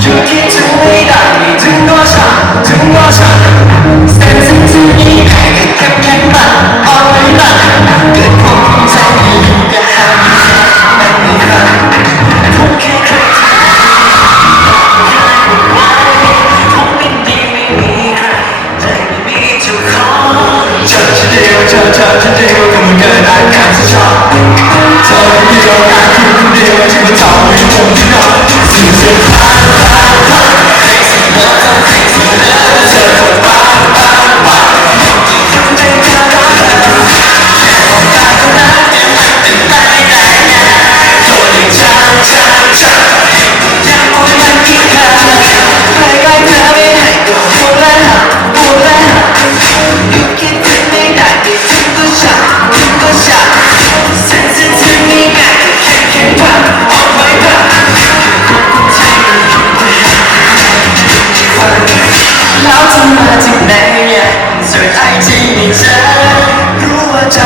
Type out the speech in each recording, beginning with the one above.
Just keep มาจากไหนเนี่ยเสิร์ชไอจีนี่เจอรู้ว่าใจ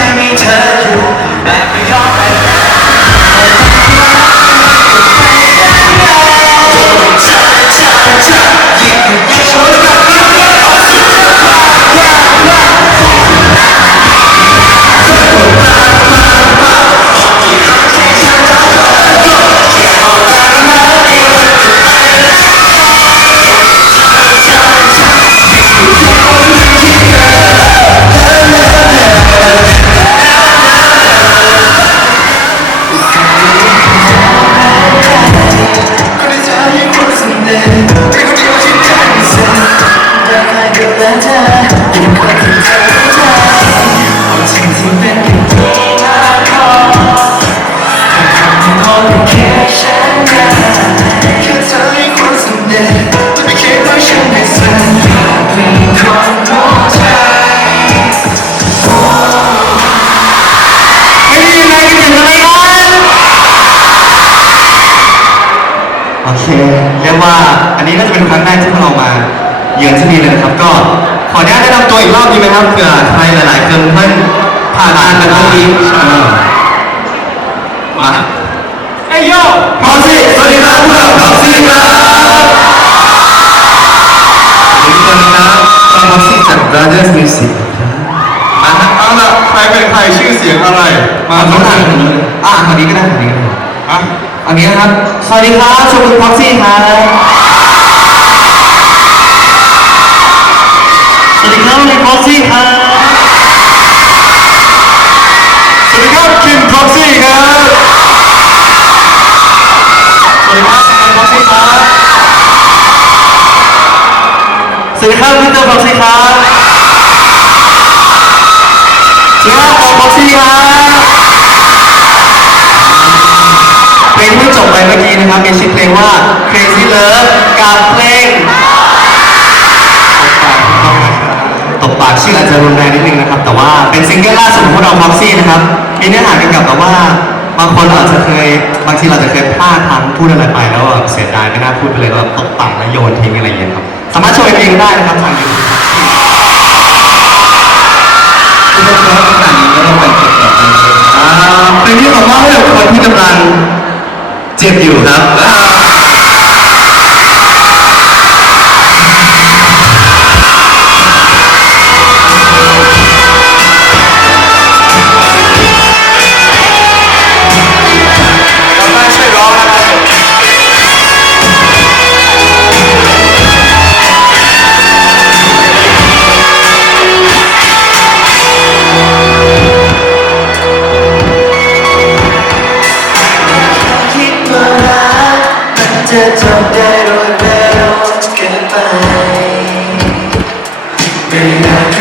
โอเค เรียกว่าอันนี้น่าจะเป็นครั้งแรกที่พวกเรามาเยือนที่นี่เลยนะครับ ก็ขออนุญาตแนะนำตัวอีกรอบดีไหมครับเผื่อใครหลายๆคนเพิ่งผ่านงานกันเมื่อกี้เออมาเอ้ยโยพอสิสวัสดีครับพวกเราพอสิครับสวัสดีครับพอสิจาก Brothers Music อะเอาละใครเป็นใครชื่อเสียงอะไร มาทุกท่าท่านนอะคนนี้ก็ได้คนนี้ก็ได้อะ อันนี้นะครับ สวัสดีครับชมรมพ็อกซี่ครับ สวัสดีครับลิพ็อกซี่ครับ สวัสดีครับคิมพ็อกซี่ครับ สวัสดีครับชมรมพ็อกซี่ครับ สวัสดีครับพีเตอร์พ็อกซี่ครับ สวัสดีครับพ็อกซี่ครับ จะรุนแรงนิดนึงนะครับ แต่ว่าเป็นซิงเกิลล่าสุดของพวกเราพ็อกซี่นะครับมีเนื้อหาเกี่ยวกับแบบว่าบางคนอาจจะเคยบางทีเราจะเคยพลาดทางพูดอะไรไปแล้วแบบเสียดายไม่น่าพูดไปเลยแล้วแบบตบปากแล้วโยนทิ้งอะไรอย่างเงี้ยครับสามารถช่วยเองได้นะครับทางยูทูบที่เราเล่าขนาดนี้เราไปเก็บแบบนี้เป็นที่บอกว่าให้กับคนที่กำลังเจ็บอยู่ครับ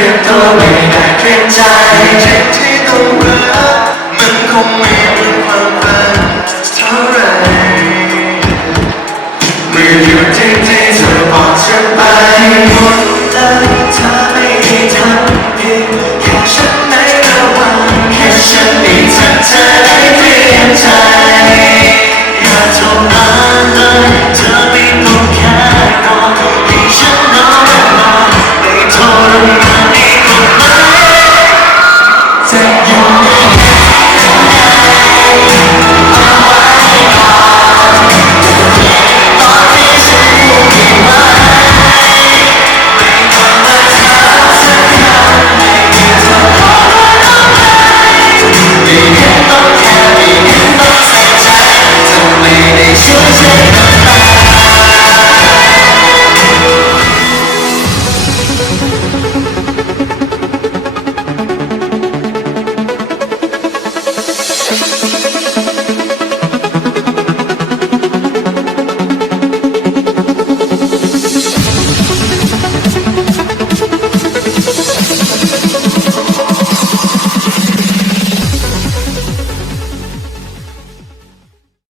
ทียบตัวไม่ได้เกรงใจเจ็บที่ต้องรักมันคงไม่เป็นความฝันเท่าไรเมื่ออยู่ที่ที่เธอบอกฉันไปหมดแล้